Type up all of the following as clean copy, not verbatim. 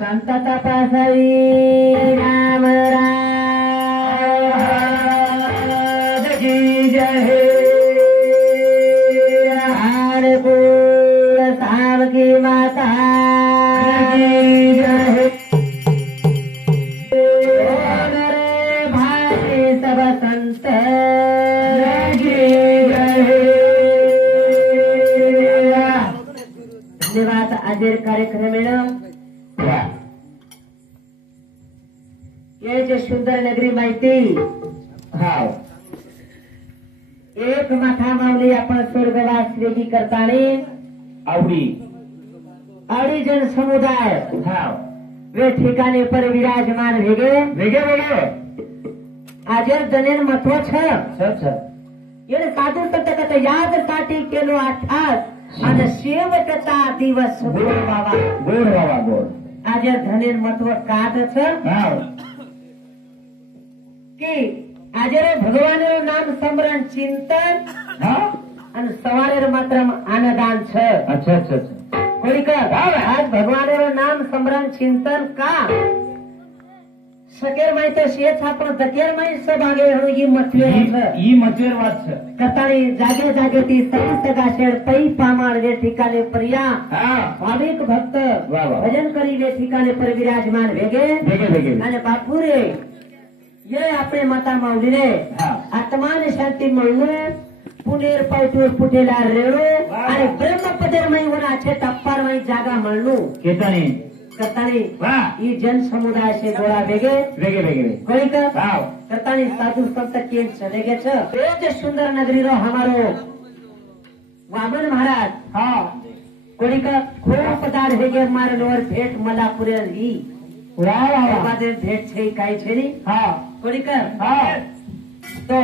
संत तपासाई राम राम की जय आनकुल साम की माता की जय भाई सब संत की जय। धन्यवाद आजर कार्यक्रम ये सुंदर नगरी माहिती हाव एक माथा मावली आपण स्वर्गवास वेगी करताना आवडी आवडी जन समुदाय हाव वे ठिकाणी पर विराजमान वेगे वेगे वेगे आजर जनेन महत्व छ ये साधू संत कथा याद साठी केलो आठास आणि शेवटचा दिवस गोड बाबा गोड आजर जनेन महत्व काद छ हाव कि आजरे भगवान नाम स्मरण चिंतन और सवारे मात्र आनदान छ। अच्छा अच्छा अच्छा कोई का आज भगवान नाम स्मरण चिंतन का सकेर माई तो शेष आपण दकेर माई सब आगे ही मतवेर वाद छ कताळी जागे जागे ती समस्त गाशेड पै पामाळ वे ठिकाणे पर्या भाविक भक्त भजन करी वे ठिकाणे पर विराजमान वेगे वेगे आणि बापूरे ये आपले माता माऊलीने आत्मान शांती म्हणून पुणेर पावतूर पुटेला रेणू आणि ब्रह्मपदेर वनाचे टप्पार जागा म्हणू केतानी करतानी ही जन समुदाय से गोळा वेगे वेगे वेगे कोई का करतानी साधु संत के चले गए छ ये सुंदर नगरी रो हमारो वामन महाराज कोई का खूप पदार वेगे मारनवर भेट मला पुरे ही भेट छे काय छे नी कोणी कर तो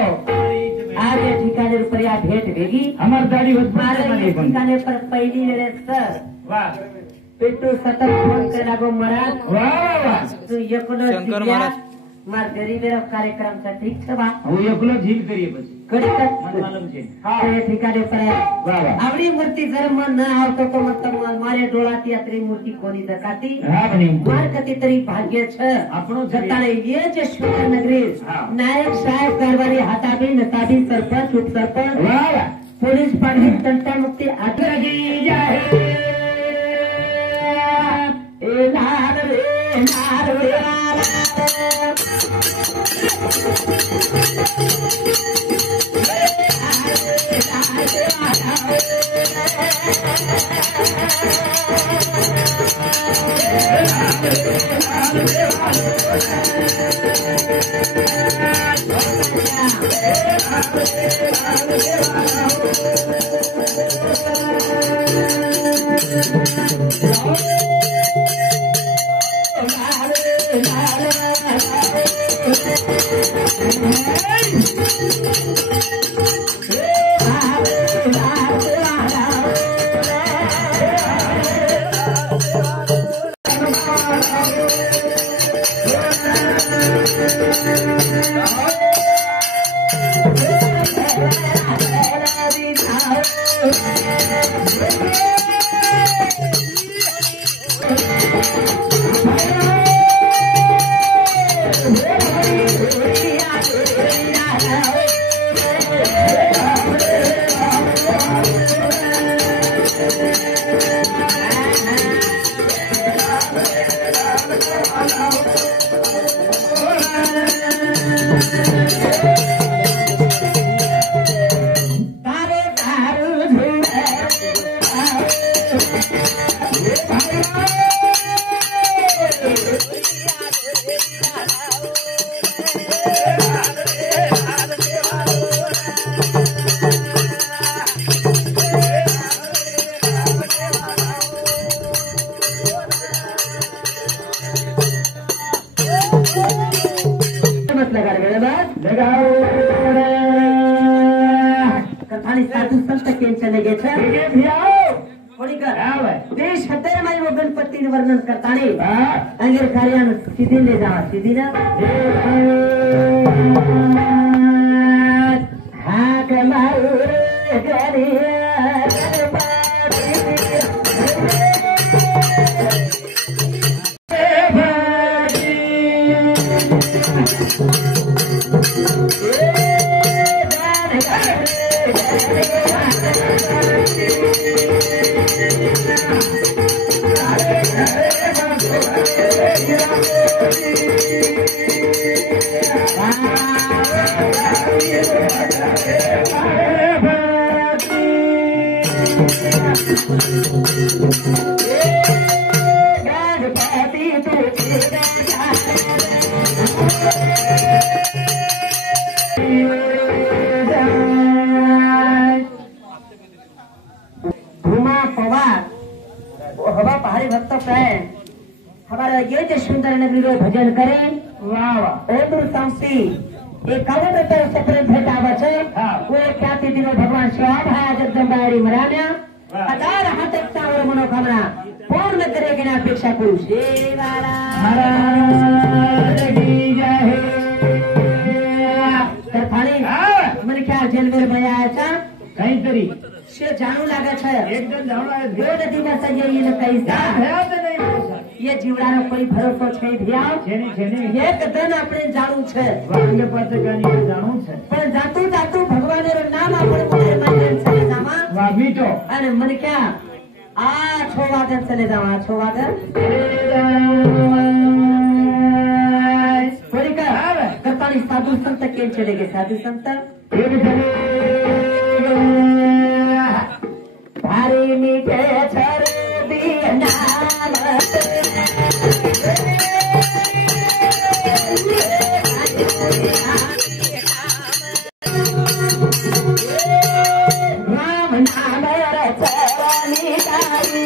आज या ठिकाणी रुपया भेट वेगी हमार दाढी होत ठिकाणी पर पहिली वेळेस सर वाह पेटू सतत फोन केला गो महाराज वाह तू एकलो शंकर महाराज मार घरी मेरा कार्यक्रम चा ठीक छ बा हो एकलो झील करिए बस कडी कर मन मालूम छे ये ठिकाणी पर वाह आवडी मूर्ती जर मन न आवतो तो मत मारे डोळाती यात्री मूर्ती कोणी दकाती मार कती तरी भाग्य छ आपणो जताळे ये जे सुंदर नगरी नायक साहेब कारभारी हाताबी नताबी सरपंच उपसरपंच वाह पोलीस पाटली तंटा मुक्ती आदरगी जाहे ए नार रे साधु संत के चले गए देश हत्या माई वो गणपति वर्णन करता नहीं अंगेर कार्यान सीधी ले जावा सीधी ना हाँ कमाऊ रे भूमा पवार हवा पहाड़ी भक्त प्राण हमारा ये जो सुंदर नगरी रो भजन करे वाह वाह ओम शांति एक कावत तर सपने भेटावा छे वो ख्याति दिनो भगवान शिवा भाया जगदंबारी मराम्या हजार हाथ तावर मनोकामना पूर्ण करे के ना अपेक्षा करू सेवारा महाराज की जय तर थाली मन क्या जेल में भया था कहीं तरी से जानू लागे छे एकदम जानू लागे दो नदी में से ये न कैसा है नहीं ये जीवડાનો કોઈ ભરોસો છે ભિયા જેની જેની એક દન આપણે જાણું છે વાંગે પાસે કાની જાણું છે પણ જાતું જાતું ભગવાનનું નામ આપણે બોલે મને ચલે જાવા વા મીઠો અને મને ક્યાં આ છોવાગર ચલે જાવા છોવાગર થોડી का કતાની સાધુ સંત કેમ ચલે ગए साधु संत एक चले भारी मीठे छर नाम राम नाम रचनी तारी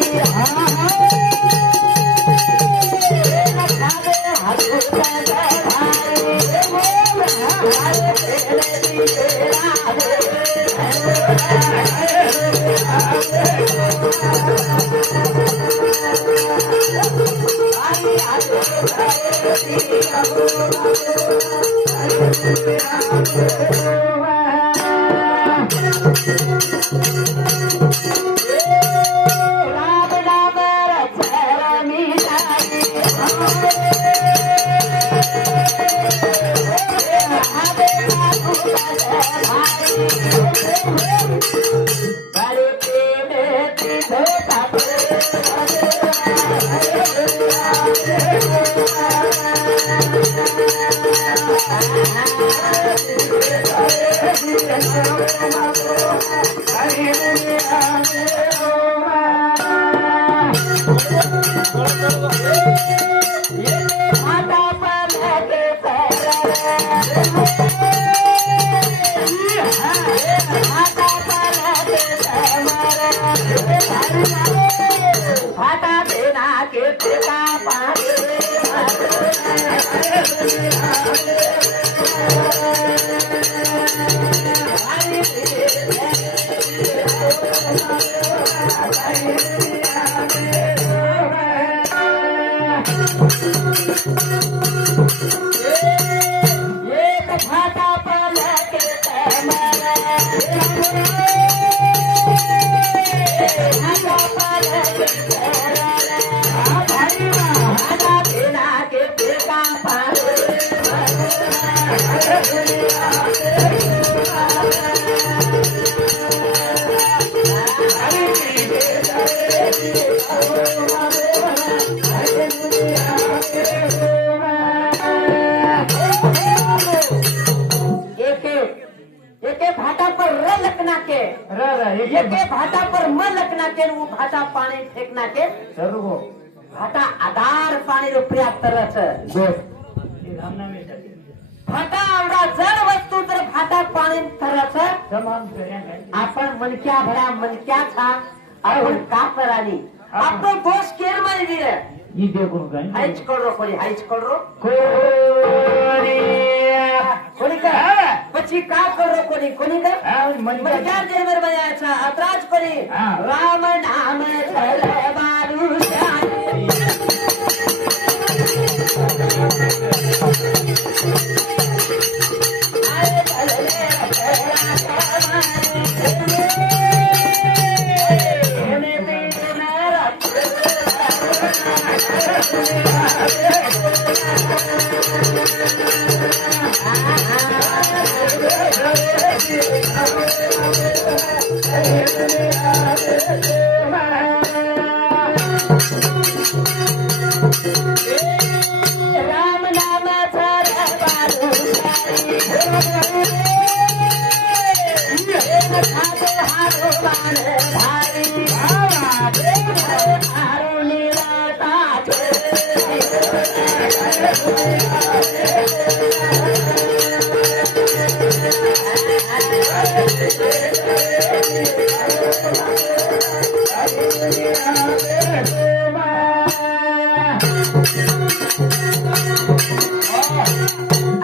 भाटा पर म लखना के वो भाटा पानी फेंकना के भाटा आधार पानी रो पर्याप्त रहे भाटा आवडा जड वस्तू तर भाटा पाणी तरच आपण मनक्या भरा मनक्या था आपण का करानी आपको दोष केर मारी दिए ये देखो गई हाइच करो कोणी का પછી का करो कोणी का मनक्या दे मेरे बजाचा अतराज कोणी राम नाम चले बारू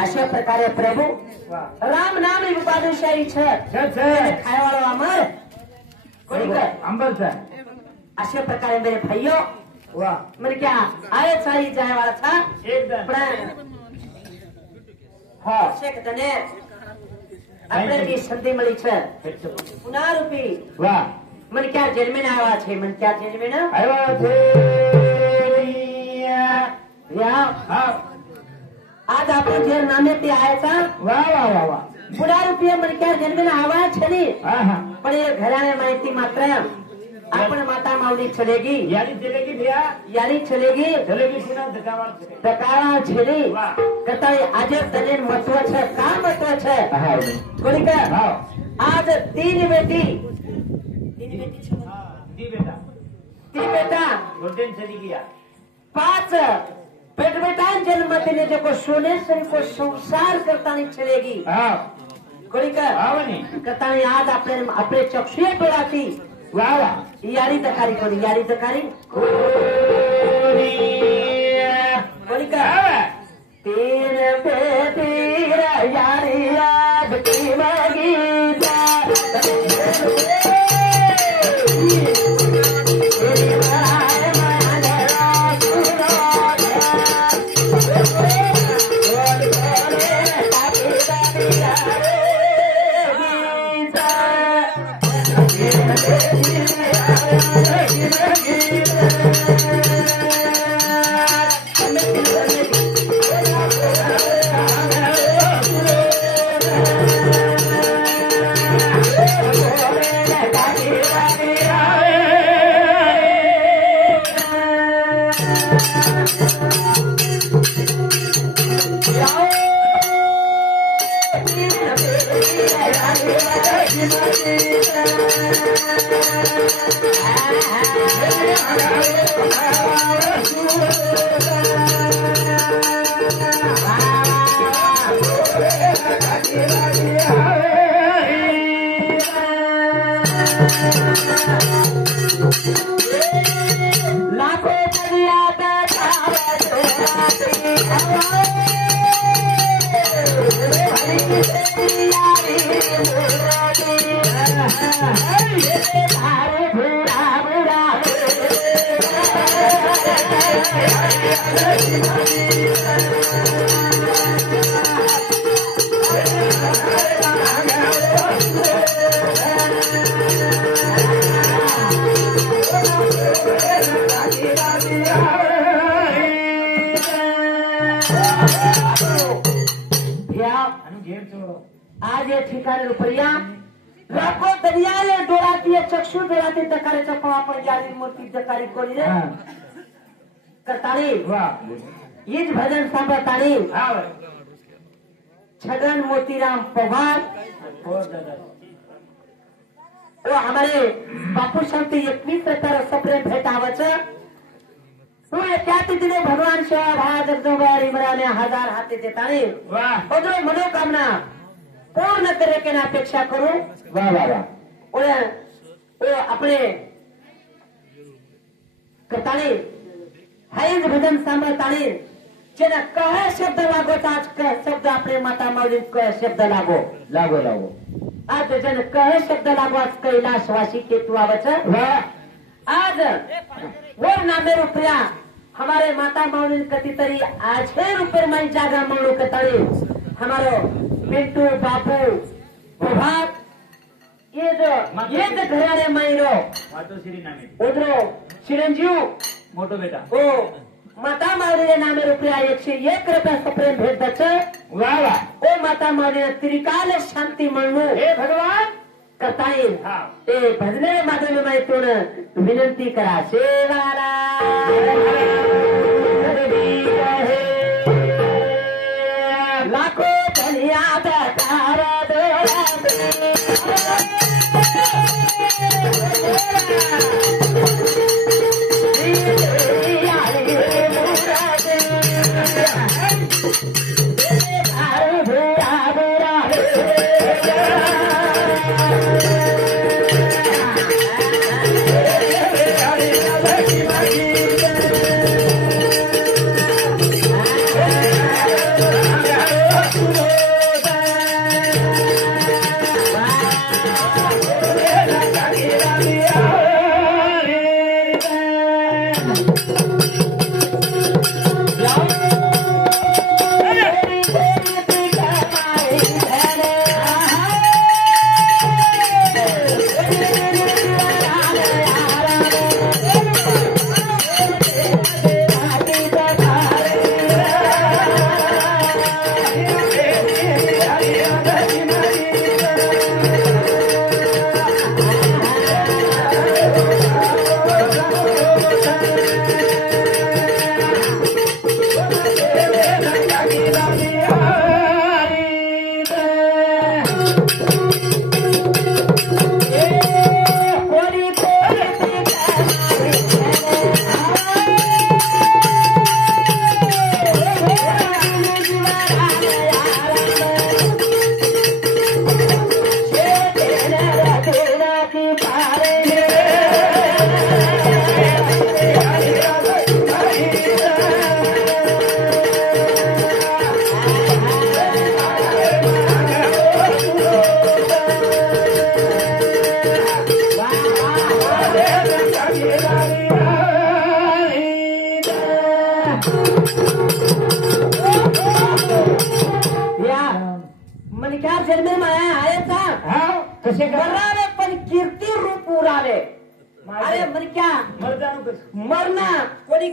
अशा प्रकारे प्रभु राम नाम बादशाही खायवाड़ो अमर अंबर से अशा प्रकारे मेरे भाइयों मैंने क्या आए सारी जाए वाला था हाँ अपने की संधि मળી છે પુના રૂપી વાહ મને ક્યાં જેલ में આવ્યા છે મને ક્યાં જેલ में આવ્યા છે યા आज आपण जे नामे ते आयचा वा वा वा वा पुना रूपी મને ક્યાં જેલ में આવ્યા છે ની पण ये घराने माहिती मात्र आपण माता माऊली चलेगी यानी चलेगी भैया यानी चलेगी पुन्हा दकावा छेली कताई આજે તને महत्व છે का महत्व છે कोणी का आज तीन बेटी बेटा गोल्डन चली गया 5 पेट बेटा जन्म देने जो को सोनेश्वरी को संसार करता नहीं चलेगी कोणी का कताई आज अपने चक्षुए टोळाती वाह वाह यारी तकारी कोणी यारी तकारी कोणी का तीन बेटी यारी याद की मगीता आज ये ठिकाणी रुपया लाखो दरियाले डोळाती चक्षु डोळाती दकारेचा आपण यारी मूर्ती दकारी कोणी करतानी हीच भजन सांभळतानी छगन मोतीराम पवार वो हमारे बापू शांति 21 तर सप्रेम भेटावचं त्या तिथे भगवान शिवा भा जगदंबा इमराने 1000 हाती देतानी उधर मनोकामना पूर्ण करे के अपेक्षा करू वाह वाह वाह वो अपने करतानी हाईज भजन सांभळतानी जेना कहे शब्द लागो आज कहे शब्द अपने माता माऊली कहे शब्द लागो लागो लागो आज जन कहे शब्द लागो आज कैलाशवासी केतु आवच आज वो नामे रुपया हमारे माता माऊली कति तरी आज है रुपये में जागा मानो कतरी हमारो पिंटू बापू प्रभात ये जो घराने मायरो उधरो चिरंजीव मोटो बेटा ओ माता माऊली नामे रुपया 101 रुपया सप्रेम भेट दच वाह वाह ओ माता माऊली त्रिकाल शांती म्हणू हे भगवान करता येईल ते भजने माध्यमातून विनंती करा सेवाला लाखो धन्यवाद कसे करावे पण कीर्ती रूप उरावे. अरे मन क्या मरना कोणी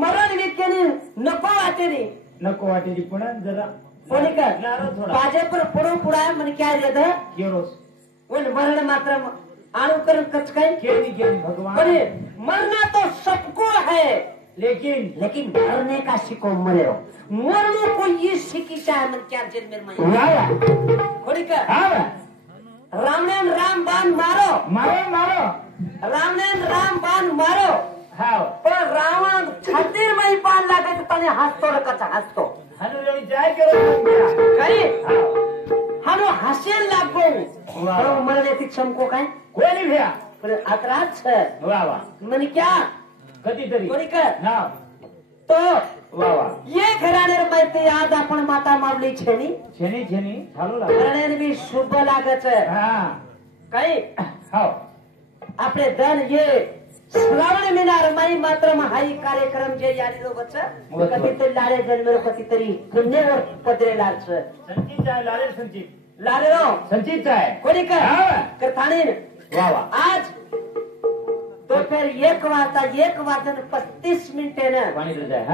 मरण व्यक्तीने नको वाटेने नको वाटेली पुन्हा जरा कोणी भाजपर पुढं पुढा मन क्या मरण मात्र आणू कर कच काय भगवान मरना तो सबको है लेकिन मरने का सिको मरे हो. मरने को ये सीखी चाहे मन क्या जेल में कोणी रामने राम बाण मारो रामने राम बाण मारो. पण रावण छातीर माई बाण लागे तो तने हसतो कचा हसतो काही हानो हसेल लागो मरने ती क्षमको काय कोणी भ्या पण अकराच म्हणे क्या कधीतरी कोणी कर तो ये घराने माहिती आज आपण माता मावली छेनी घराने बी शुभ लागत काही आपले धन ये श्रावण मिनार माई मात्र हाई कार्यक्रम जे यारी रोबच कधीतरी लारे जन्मेर कधीतरी पुण्यवर पदरे लाच लारे रो संचित आहे कोणी कर ठाणे आज दोपहर 1:35 पाणी जाय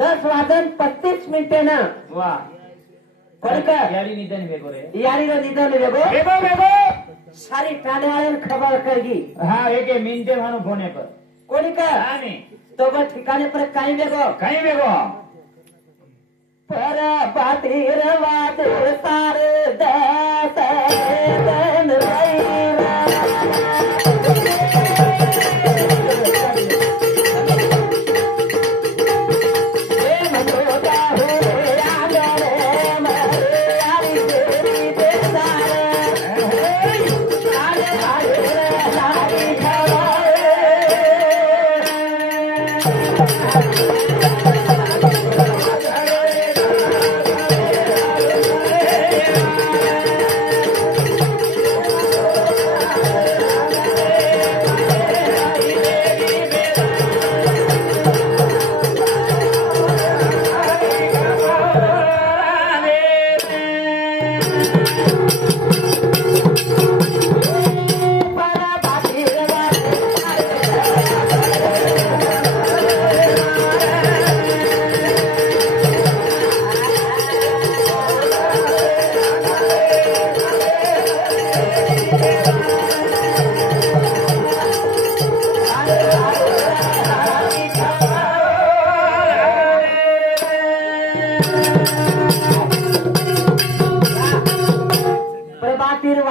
10:35 वा यारी निधन वेगो रे निधन वेगो सारी ठाणे खबर करगी एक मिनटे मानो फोन पर कोणी तो ठिकाणे पर काही वेगो पर बातीर वाद तार दन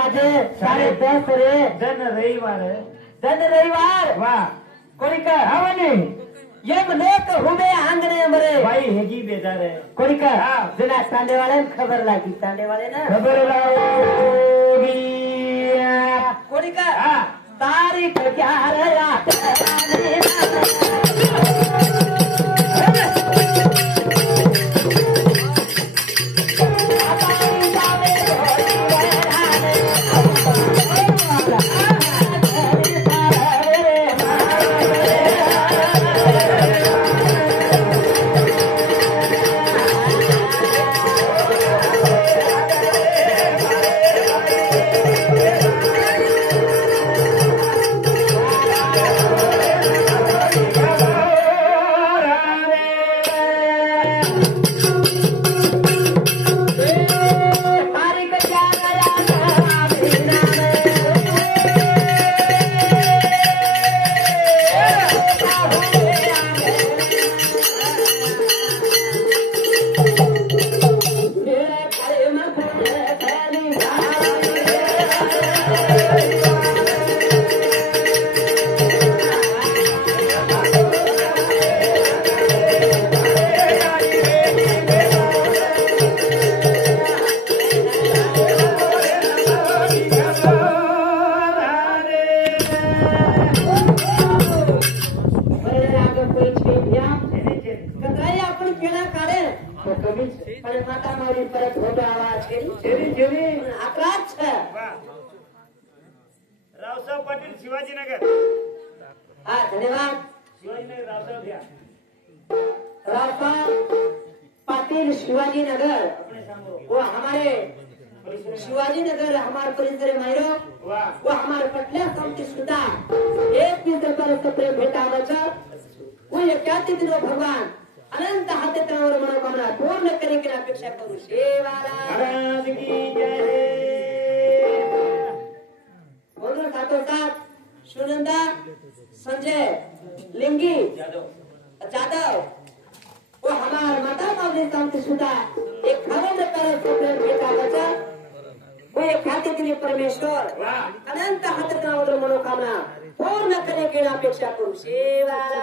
बाजे 10:30 रे जन रविवार वाह कोणी का हवने यम लेक हुबे आंगणे मरे भाई हेगी बेजार है कोणी का जना सांडे वाले खबर लागी सांडे वाले ना खबर लाओगी कोणी का तारीख 11 रावसाहेब पाटील शिवाजीनगर धन्यवाद शिवाजीनगर रावसाहेब घ्या रावसाहेब पाटिल शिवाजी नगर वो हमारे शिवाजी नगर हमारे परिसर मायरो वो हमारे पटल्या संति सुधा एक दूसरे पर प्रेम भेटावाचा वो क्या दिन भगवान अनंत हातेत्रावर मनोकामना पूर्ण करेन की अपेक्षा करू शेवाला महाराज की जय बोलो साथ सुनंदा संजय लिंगी जादव वो हमार माता मावली संति सुधा एक खबर पर प्रेम भेटावाचा वो एक खाते के लिए परमेश्वर अनंत हातेत्रावर मनोकामना पूर्ण करेन की अपेक्षा करू शेवाला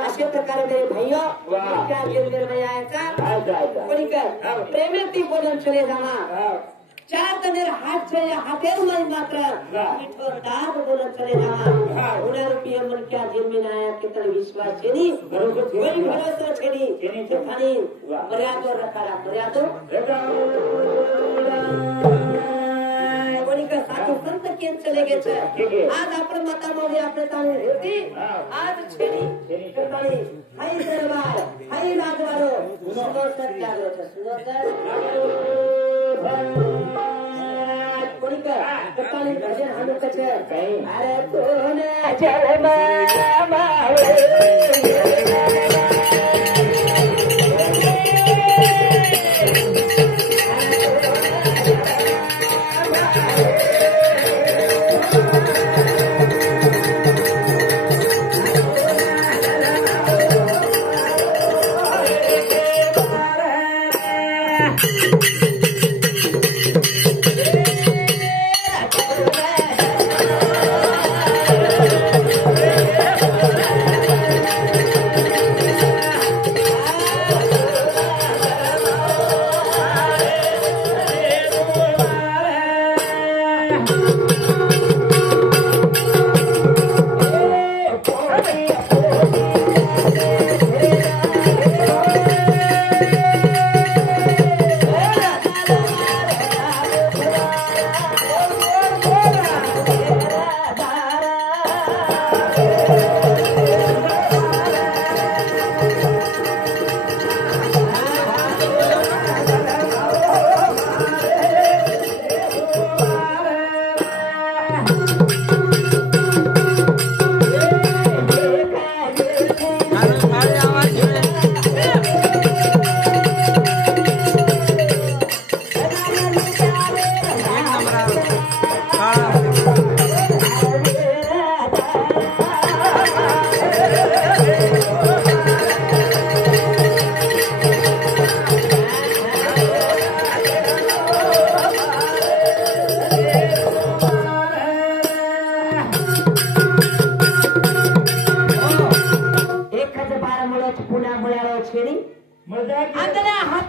अशा प्रकारे मेरे भाइयों क्या निर्णय आयाचा प्रेमेती बोलून चले जावा चार तनेर हात छे हातेर मन मात्र मिठोर डाग बोलून चले जावा होणार रुपया मन क्या जमीन आया कितन विश्वास छेनी कोई भरोसा छेनी खानी मर्यादा रखाला मर्यादा का साधू संत केन चले गए आज आपण माता मावली आपले ताणे होती आज छेनी करतानी हाय दरबार हाय राजवाडो सुनोसर जागलो छ सुनोसर कोणी का करतानी भजन हानु कछ अरे कोण जलमा मावे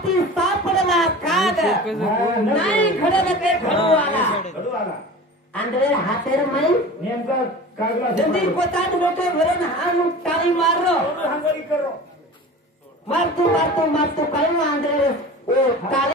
हाती सापडला काग नाही घडलं ते घडू आला आंधळे हातेर मै नेमका कागला जंदी कोतात मोठे भरून हान टाळी मारलो हांगरी करो मारतो काय आंधळे टाळी